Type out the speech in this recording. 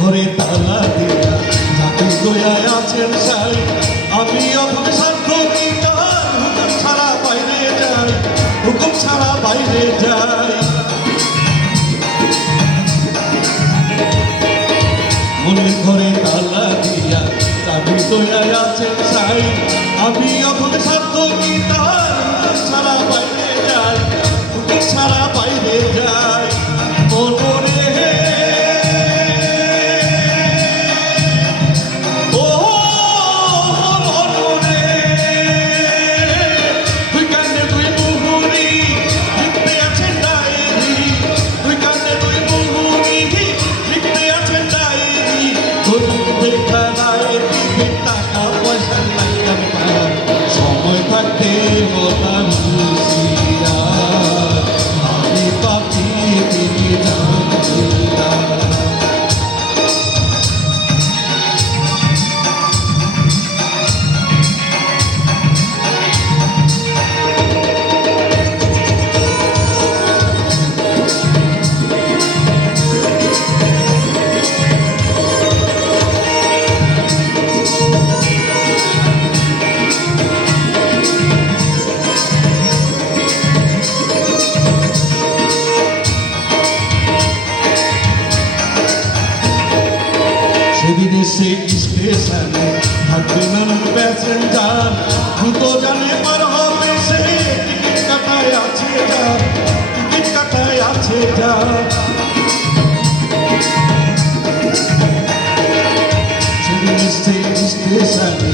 ঘরে তালা দিয়া যাকে দয়ায় আছেন সাই আমি অথম গীতার হুকুম ছাড়া বাইরে যাই, হুকুম ছাড়া বাইরে যাই। মনের ঘরে তালা দিয়া চাবি দয়ায় আছেন সাই আমি অথম সাধ্য সেদিনে সেই স্টেশনে থাকবে না প্যাসেঞ্জার। দ্রুত জানে পার হবে সে। টিকিট কাটায় আছে যা। টিকিট কাটায় আছে যা। সেদিনে সেই স্টেশনে